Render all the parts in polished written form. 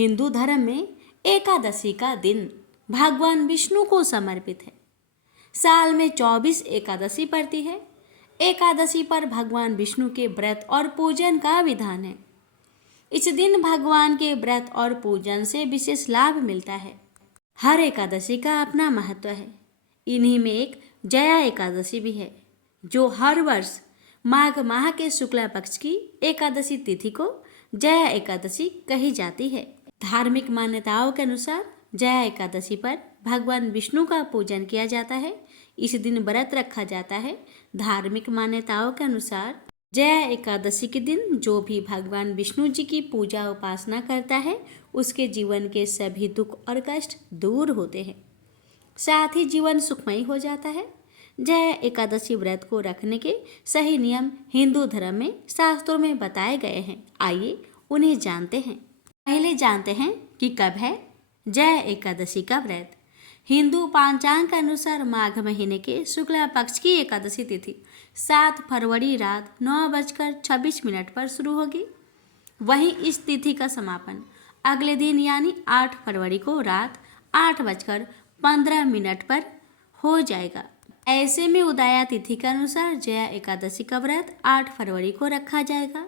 हिंदू धर्म में एकादशी का दिन भगवान विष्णु को समर्पित है। साल में 24 एकादशी पड़ती है। एकादशी पर भगवान विष्णु के व्रत और पूजन का विधान है। इस दिन भगवान के व्रत और पूजन से विशेष लाभ मिलता है। हर एकादशी का अपना महत्व है। इन्हीं में एक जया एकादशी भी है, जो हर वर्ष माघ माह के शुक्ला पक्ष की एकादशी तिथि को जया एकादशी कही जाती है। धार्मिक मान्यताओं के अनुसार जया एकादशी पर भगवान विष्णु का पूजन किया जाता है। इस दिन व्रत रखा जाता है। धार्मिक मान्यताओं के अनुसार जया एकादशी के दिन जो भी भगवान विष्णु जी की पूजा उपासना करता है, उसके जीवन के सभी दुख और कष्ट दूर होते हैं, साथ ही जीवन सुखमय हो जाता है। जया एकादशी व्रत को रखने के सही नियम हिंदू धर्म में शास्त्रों में बताए गए हैं। आइए उन्हें जानते हैं। पहले जानते हैं कि कब है जया एकादशी का व्रत। हिंदू पांचांग के अनुसार माघ महीने के शुक्ला पक्ष की एकादशी तिथि 7 फरवरी रात 9:26 पर शुरू होगी। वहीं इस तिथि का समापन अगले दिन यानी 8 फरवरी को रात 8:15 पर हो जाएगा। ऐसे में उदया तिथि के अनुसार जया एकादशी का व्रत 8 फरवरी को रखा जाएगा।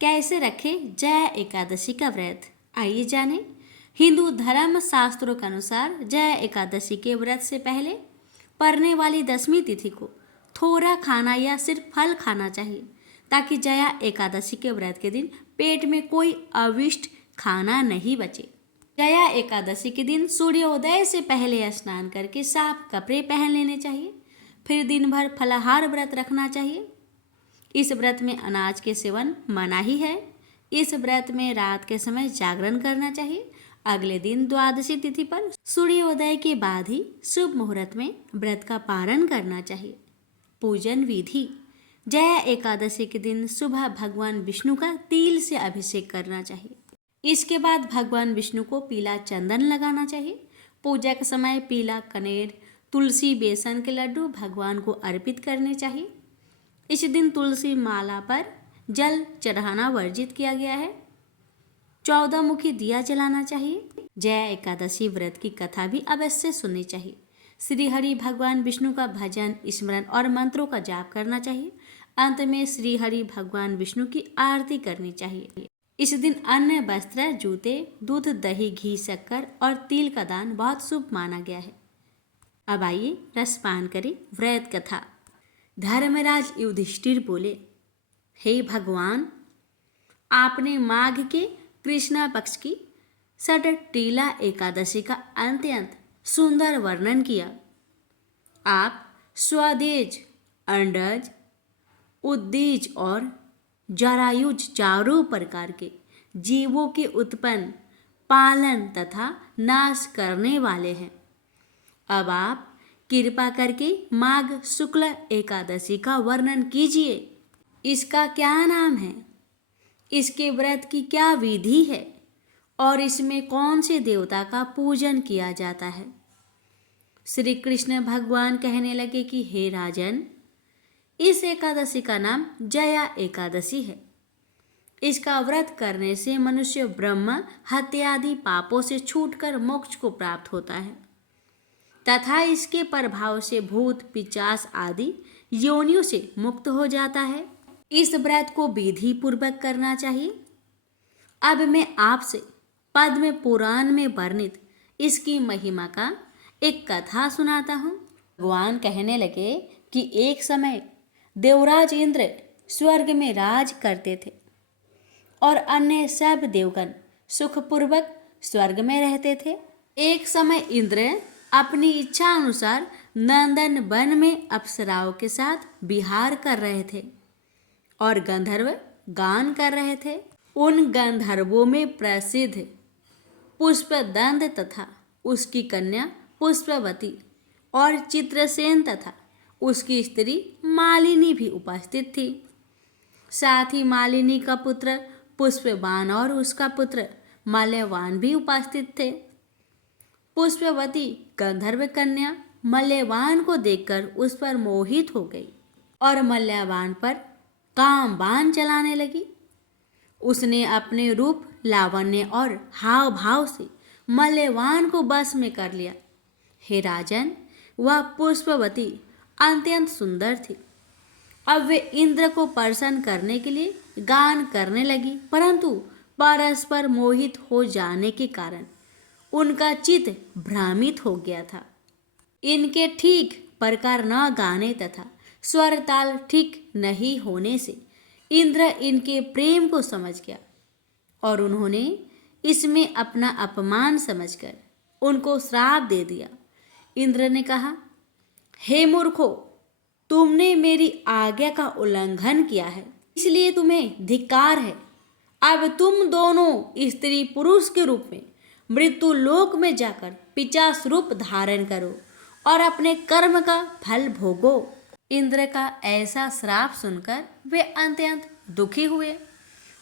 कैसे रखें जया एकादशी का व्रत, आइए जानें। हिंदू धर्म शास्त्रों के अनुसार जया एकादशी के व्रत से पहले पड़ने वाली 10वीं तिथि को थोड़ा खाना या सिर्फ फल खाना चाहिए, ताकि जया एकादशी के व्रत के दिन पेट में कोई अविष्ट खाना नहीं बचे। जया एकादशी के दिन सूर्योदय से पहले स्नान करके साफ कपड़े पहन लेने चाहिए। फिर दिन भर फलाहार व्रत रखना चाहिए। इस व्रत में अनाज के सेवन मनाही है। इस व्रत में रात के समय जागरण करना चाहिए। अगले दिन द्वादशी तिथि पर सूर्योदय के बाद ही शुभ मुहूर्त में व्रत का पारण करना चाहिए। पूजन विधि: जया एकादशी के दिन सुबह भगवान विष्णु का तिल से अभिषेक करना चाहिए। इसके बाद भगवान विष्णु को पीला चंदन लगाना चाहिए। पूजा के समय पीला कनेर, तुलसी, बेसन के लड्डू भगवान को अर्पित करने चाहिए। इस दिन तुलसी माला पर जल चढ़ाना वर्जित किया गया है। 14 मुखी दिया जलाना चाहिए। जया एकादशी व्रत की कथा भी अवश्य सुननी चाहिए। श्री हरि भगवान विष्णु का भजन, स्मरण और मंत्रों का जाप करना चाहिए। अंत में श्री हरि भगवान विष्णु की आरती करनी चाहिए। इस दिन अन्न, वस्त्र, जूते, दूध, दही, घी, शक्कर और तिल का दान बहुत शुभ माना गया है। अब आइए रसपान करें। व्रत कथा: धर्मराज युधिष्ठिर बोले, हे भगवान, आपने माघ के कृष्णा पक्ष की षटटिला एकादशी का अत्यंत सुंदर वर्णन किया। आप स्वदेज, अंडज, उद्दीज और जरायुज चारों प्रकार के जीवों के उत्पन्न, पालन तथा नाश करने वाले हैं। अब आप कृपा करके माघ शुक्ल एकादशी का वर्णन कीजिए। इसका क्या नाम है, इसके व्रत की क्या विधि है और इसमें कौन से देवता का पूजन किया जाता है। श्री कृष्ण भगवान कहने लगे कि हे राजन, इस एकादशी का नाम जया एकादशी है। इसका व्रत करने से मनुष्य ब्रह्म हत्या आदि पापों से छूटकर मोक्ष को प्राप्त होता है तथा इसके प्रभाव से भूत, पिशाच आदि योनियों से मुक्त हो जाता है। इस व्रत को विधि पूर्वक करना चाहिए। अब मैं आपसे पद्म पुराण में वर्णित इसकी महिमा का एक कथा सुनाता हूँ। भगवान कहने लगे कि एक समय देवराज इंद्र स्वर्ग में राज करते थे और अन्य सब देवगण सुखपूर्वक स्वर्ग में रहते थे। एक समय इंद्र अपनी इच्छा अनुसार नंदन वन में अप्सराओं के साथ विहार कर रहे थे और गंधर्व गान कर रहे थे। उन गंधर्वों में प्रसिद्ध पुष्पदंत तथा उसकी कन्या पुष्पवती और चित्रसेन तथा उसकी स्त्री मालिनी भी उपस्थित थी। साथ ही मालिनी का पुत्र पुष्पवान और उसका पुत्र मल्यवान भी उपस्थित थे। पुष्पवती गंधर्व कन्या मल्यवान को देखकर उस पर मोहित हो गई और मल्यवान पर काम बाण चलाने लगी। उसने अपने रूप लावण्य और हाव भाव से मल्यवान को बस में कर लिया। हे राजन, वह पुष्पवती अत्यंत सुंदर थी। अब वे इंद्र को प्रसन्न करने के लिए गान करने लगी, परंतु परस्पर मोहित हो जाने के कारण उनका चित्त भ्रमित हो गया था। इनके ठीक प्रकार न गाने तथा स्वर ताल ठीक नहीं होने से इंद्र इनके प्रेम को समझ गया और उन्होंने इसमें अपना अपमान समझकर उनको श्राप दे दिया। इंद्र ने कहा, हे मूर्खो, तुमने मेरी आज्ञा का उल्लंघन किया है, इसलिए तुम्हें धिक्कार है। अब तुम दोनों स्त्री पुरुष के रूप में मृत्यु लोक में जाकर पिशाच रूप धारण करो और अपने कर्म का फल भोगो। इंद्र का ऐसा श्राप सुनकर वे अत्यंत दुखी हुए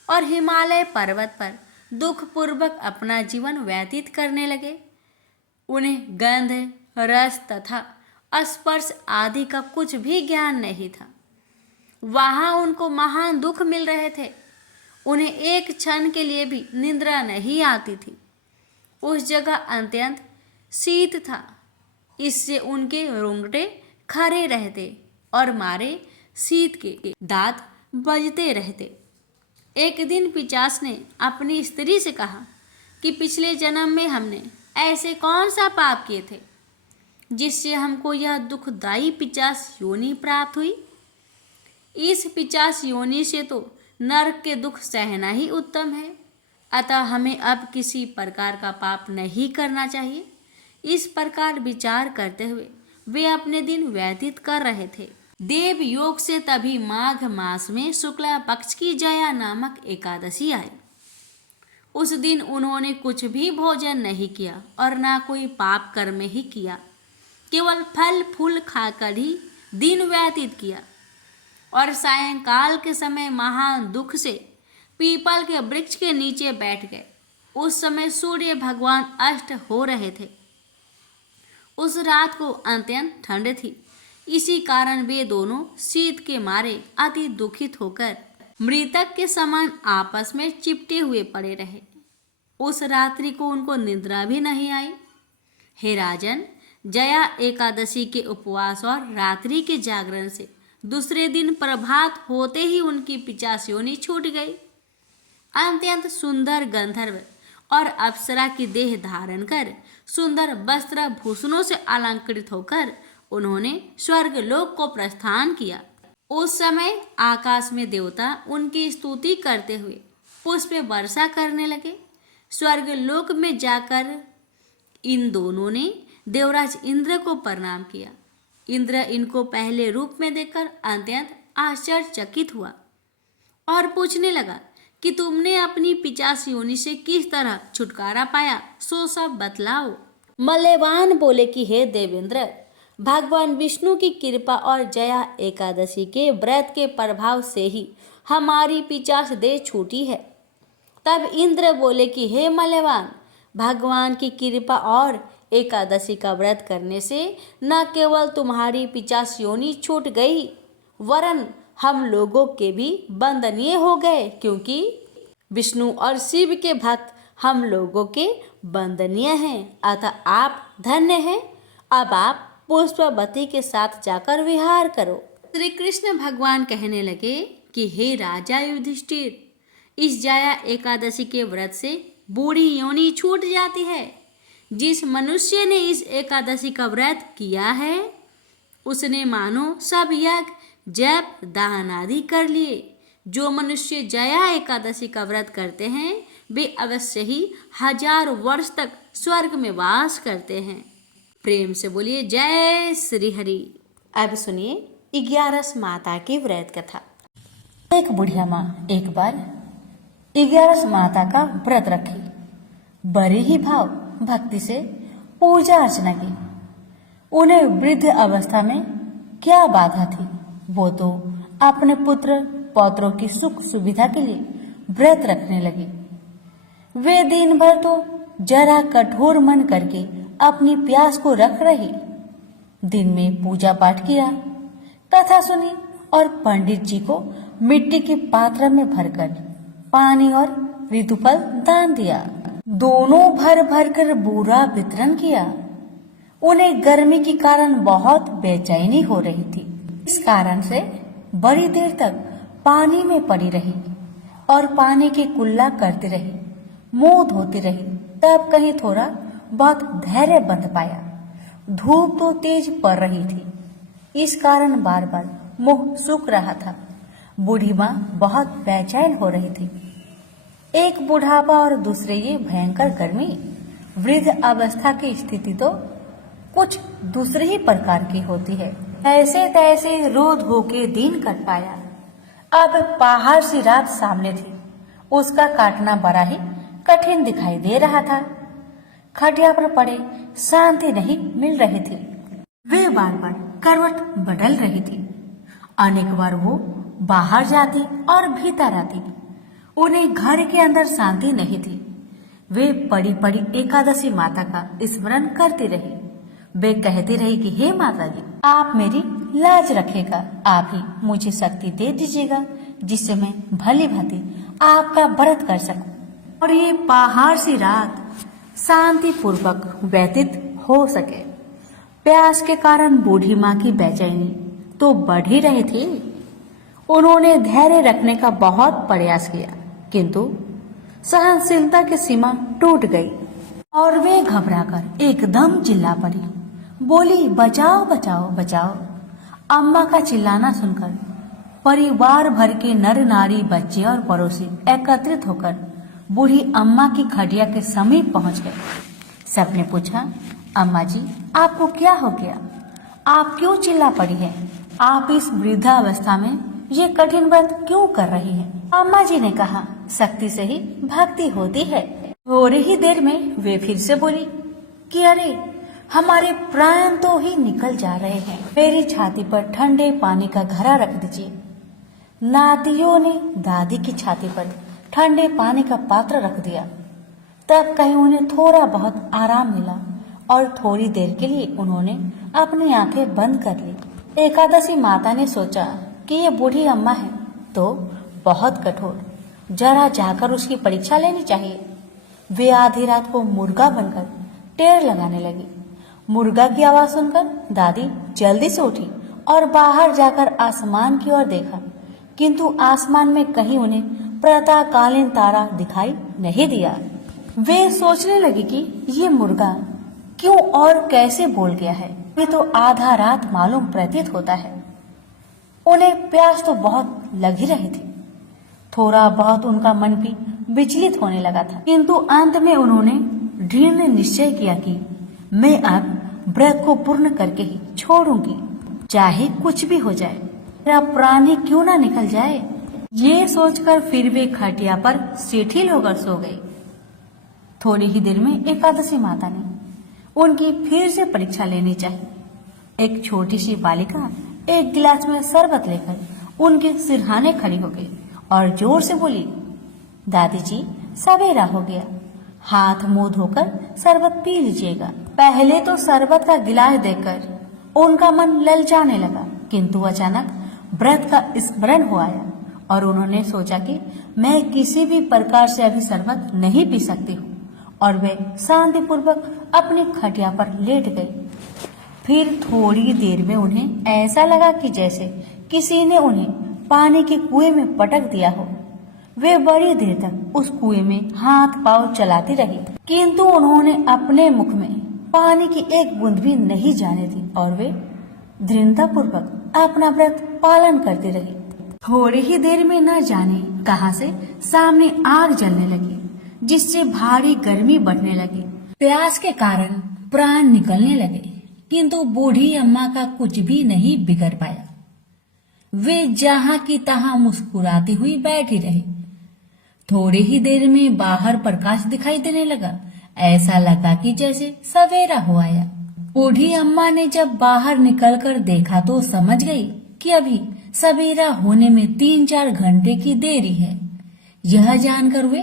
और हिमालय पर्वत पर दुखपूर्वक अपना जीवन व्यतीत करने लगे। उन्हें गंध, रस तथा स्पर्श आदि का कुछ भी ज्ञान नहीं था। वहां उनको महान दुख मिल रहे थे। उन्हें एक क्षण के लिए भी निद्रा नहीं आती थी। उस जगह अत्यंत शीत था, इससे उनके रोंगटे खड़े रहते और मारे शीत के दांत बजते रहते। एक दिन पिशाच ने अपनी स्त्री से कहा कि पिछले जन्म में हमने ऐसे कौन सा पाप किए थे जिससे हमको यह दुखदायी पिशाच योनि प्राप्त हुई। इस पिशाच योनि से तो नरक के दुख सहना ही उत्तम है, अतः हमें अब किसी प्रकार का पाप नहीं करना चाहिए। इस प्रकार विचार करते हुए वे अपने दिन व्यतीत कर रहे थे। देव योग से तभी माघ मास में शुक्ला पक्ष की जया नामक एकादशी आई। उस दिन उन्होंने कुछ भी भोजन नहीं किया और ना कोई पाप कर्म ही किया, केवल फल फूल खाकर ही दिन व्यतीत किया और सायंकाल के समय महान दुख से पीपल के वृक्ष के नीचे बैठ गए। उस समय सूर्य भगवान अस्त हो रहे थे। उस रात को अत्यंत ठंड थी, इसी कारण वे दोनों शीत के मारे अति दुखित होकर मृतक के समान आपस में चिपटे हुए पड़े रहे। उस रात्रि को उनको निद्रा भी नहीं आई। हे राजन, जया एकादशी के उपवास और रात्रि के जागरण से दूसरे दिन प्रभात होते ही उनकी पिशाच योनि छूट गई। अत्यंत सुंदर गंधर्व और अप्सरा की देह धारण कर सुंदर वस्त्र भूषणों से अलंकृत होकर उन्होंने स्वर्ग लोक को प्रस्थान किया। उस समय आकाश में देवता उनकी स्तुति करते हुए पुष्प वर्षा करने लगे। स्वर्ग लोक में जाकर इन दोनों ने देवराज इंद्र को प्रणाम किया। इंद्र इनको पहले रूप में देखकर अत्यंत आश्चर्यचकित हुआ और पूछने लगा कि तुमने अपनी पिशाच योनि से किस तरह छुटकारा पाया, सो सब बतलाओ। मल्यवान बोले कि हे देवेंद्र, भगवान विष्णु की कृपा और जया एकादशी के व्रत के प्रभाव से ही हमारी पिशाच देह छूटी है। तब इंद्र बोले कि हे मल्यवान, भगवान की कृपा और एकादशी का व्रत करने से न केवल तुम्हारी पिशाच योनि छूट गई, वरन हम लोगों के भी वंदनीय हो गए, क्योंकि विष्णु और शिव के भक्त हम लोगों के वंदनीय हैं। अतः आप धन्य हैं। अब आप पुष्पवती के साथ जाकर विहार करो। श्री कृष्ण भगवान कहने लगे कि हे राजा युधिष्ठिर, इस जया एकादशी के व्रत से बूढ़ी योनि छूट जाती है। जिस मनुष्य ने इस एकादशी का व्रत किया है उसने मानो सब यज्ञ जप दान आदि कर लिए। जो मनुष्य जया एकादशी का व्रत करते हैं वे अवश्य ही 1000 वर्ष तक स्वर्ग में वास करते हैं। प्रेम से बोलिए जय श्री हरि। अब सुनिए 11 माता की व्रत कथा। एक बुढ़िया माँ एक बार 11 माता का व्रत रखी। बड़े ही भाव भक्ति से पूजा अर्चना की। उन्हें वृद्ध अवस्था में क्या बाधा थी, वो तो अपने पुत्र पौत्रों की सुख सुविधा के लिए व्रत रखने लगी। वे दिन भर तो जरा कठोर मन करके अपनी प्यास को रख रही। दिन में पूजा पाठ किया, कथा सुनी और पंडित जी को मिट्टी के पात्र में भरकर पानी और ऋतुफल दान दिया। दोनों भर भर कर बूरा वितरण किया। उन्हें गर्मी के कारण बहुत बेचैनी हो रही थी। इस कारण से बड़ी देर तक पानी में पड़ी रही और पानी की कुल्ला करती रही, मुंह धोती रही। तब कहीं थोड़ा बहुत धैर्य बंध पाया। धूप तो तेज पड़ रही थी, इस कारण बार बार मुंह सूख रहा था। बूढ़ी माँ बहुत बेचैन हो रही थी। एक बुढ़ापा और दूसरे ये भयंकर गर्मी, वृद्ध अवस्था की स्थिति तो कुछ दूसरे ही प्रकार की होती है। ऐसे तैसे रो धो के दिन कट पाया। अब पहाड़ सी रात सामने थी, उसका काटना बड़ा ही कठिन दिखाई दे रहा था। खटिया पर पड़े शांति नहीं मिल रही थी। वे बार बार करवट बदल रही थी। अनेक बार वो बाहर जाती और भीतर आती। उन्हें घर के अंदर शांति नहीं थी। वे पड़ी पड़ी एकादशी माता का स्मरण करती रही। वे कहती रही कि हे माता जी, आप मेरी लाज रखेगा, आप ही मुझे शक्ति दे दीजिएगा जिससे मैं भली भांति आपका व्रत कर सकूं और ये पहाड़ सी रात शांति पूर्वक व्यतीत हो सके। प्यास के कारण बूढ़ी माँ की बेचैनी तो बढ़ ही रही थी। उन्होंने धैर्य रखने का बहुत प्रयास किया, किंतु सहनशीलता की सीमा टूट गई और वे घबराकर एकदम चिल्ला पड़ी। बोली, बचाओ बचाओ बचाओ। अम्मा का चिल्लाना सुनकर परिवार भर के नर नारी, बच्चे और पड़ोसी एकत्रित होकर बूढ़ी अम्मा की खटिया के समीप पहुंच गए। सबने पूछा, अम्मा जी, आपको क्या हो गया? आप क्यों चिल्ला पड़ी है? आप इस वृद्धावस्था में ये कठिन व्रत क्यों कर रही हैं? अम्मा जी ने कहा, शक्ति से ही भक्ति होती है। थोड़ी ही देर में वे फिर से बोली कि अरे, हमारे प्राण तो ही निकल जा रहे हैं। मेरी छाती पर ठंडे पानी का घड़ा रख दीजिए। नातियों ने दादी की छाती पर ठंडे पानी का पात्र रख दिया। तब कहीं उन्हें थोड़ा बहुत आराम मिला और थोड़ी देर के लिए उन्होंने अपनी आंखें बंद कर ली। एकादशी माता ने सोचा कि ये बूढ़ी अम्मा है तो बहुत कठोर, जरा जाकर उसकी परीक्षा लेनी चाहिए। वे आधी रात को मुर्गा बनकर टेर लगाने लगी। मुर्गा की आवाज सुनकर दादी जल्दी से उठी और बाहर जाकर आसमान की ओर देखा, किंतु आसमान में कहीं उन्हें प्रातःकालीन तारा दिखाई नहीं दिया। वे सोचने लगी कि ये मुर्गा क्यों और कैसे बोल गया है। ये तो आधा रात मालूम प्रतीत होता है। उन्हें प्यास तो बहुत लग ही रही थी। थोड़ा बहुत उनका मन भी विचलित होने लगा था, किंतु अंत में उन्होंने दृढ़ निश्चय किया कि मैं अब व्रत को पूर्ण करके ही छोड़ूंगी, चाहे कुछ भी हो जाए, मेरा प्राण ही क्यों ना निकल जाए। ये सोचकर फिर वे खटिया पर शिथिल होकर सो गई। थोड़ी ही देर में एकादशी माता ने उनकी फिर से परीक्षा लेनी चाहिए। एक छोटी सी बालिका एक गिलास में शरबत लेकर उनके सिरहाने खड़ी हो गई और जोर से बोली, दादी जी, सवेरा हो गया, हाथ मुंह धोकर शरबत पी लीजिएगा। पहले तो शरबत का गिलास देखकर उनका मन ललचाने लगा, किंतु अचानक व्रत का स्मरण हो आया और उन्होंने सोचा कि मैं किसी भी प्रकार से अभी शरबत नहीं पी सकती हूँ, और वे शांतिपूर्वक अपनी खटिया पर लेट गई। फिर थोड़ी देर में उन्हें ऐसा लगा कि जैसे किसी ने उन्हें पानी के कुएं में पटक दिया हो। वे बड़ी देर तक उस कुएं में हाथ पांव चलाती रही, किंतु उन्होंने अपने मुख में पानी की एक बूंद भी नहीं जाने दी और वे दृढ़तापूर्वक अपना व्रत पालन करती रही। थोड़ी ही देर में न जाने कहां से सामने आग जलने लगी, जिससे भारी गर्मी बढ़ने लगी। प्यास के कारण प्राण निकलने लगे, किंतु बूढ़ी अम्मा का कुछ भी नहीं बिगड़ पाया। वे जहां की तहां मुस्कुराती हुई बैठी रही। थोड़ी ही देर में बाहर प्रकाश दिखाई देने लगा। ऐसा लगा कि जैसे सवेरा हो आया। बूढ़ी अम्मा ने जब बाहर निकलकर देखा तो समझ गई कि अभी सवेरा होने में 3-4 घंटे की देरी है। यह जानकर वे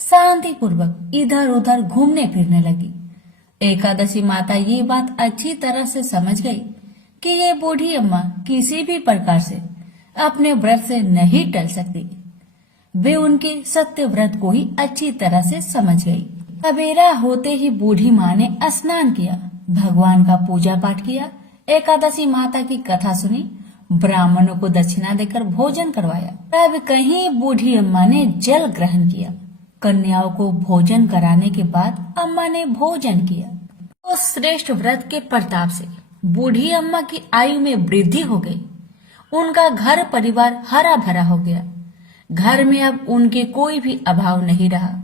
शांति पूर्वक इधर उधर घूमने फिरने लगी। एकादशी माता ये बात अच्छी तरह से समझ गई कि ये बूढ़ी अम्मा किसी भी प्रकार से अपने व्रत से नहीं टल सकती। वे उनके सत्य व्रत को ही अच्छी तरह से समझ गई। सवेरा होते ही बूढ़ी माँ ने स्नान किया, भगवान का पूजा पाठ किया, एकादशी माता की कथा सुनी, ब्राह्मणों को दक्षिणा देकर भोजन करवाया। तब कहीं बूढ़ी अम्मा ने जल ग्रहण किया। कन्याओं को भोजन कराने के बाद अम्मा ने भोजन किया। तो श्रेष्ठ व्रत के प्रताप से बूढ़ी अम्मा की आयु में वृद्धि हो गई। उनका घर परिवार हरा भरा हो गया। घर में अब उनके कोई भी अभाव नहीं रहा।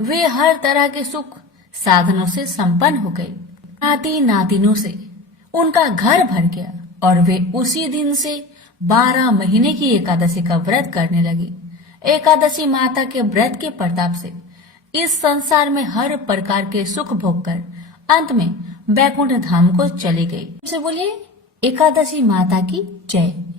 वे हर तरह के सुख साधनों से संपन्न हो गए। नाती नातिनों से उनका घर भर गया और वे उसी दिन से 12 महीने की एकादशी का व्रत करने लगी। एकादशी माता के व्रत के प्रताप से इस संसार में हर प्रकार के सुख भोग कर अंत में बैकुंठ धाम को चली गई। से बोलिए एकादशी माता की जय।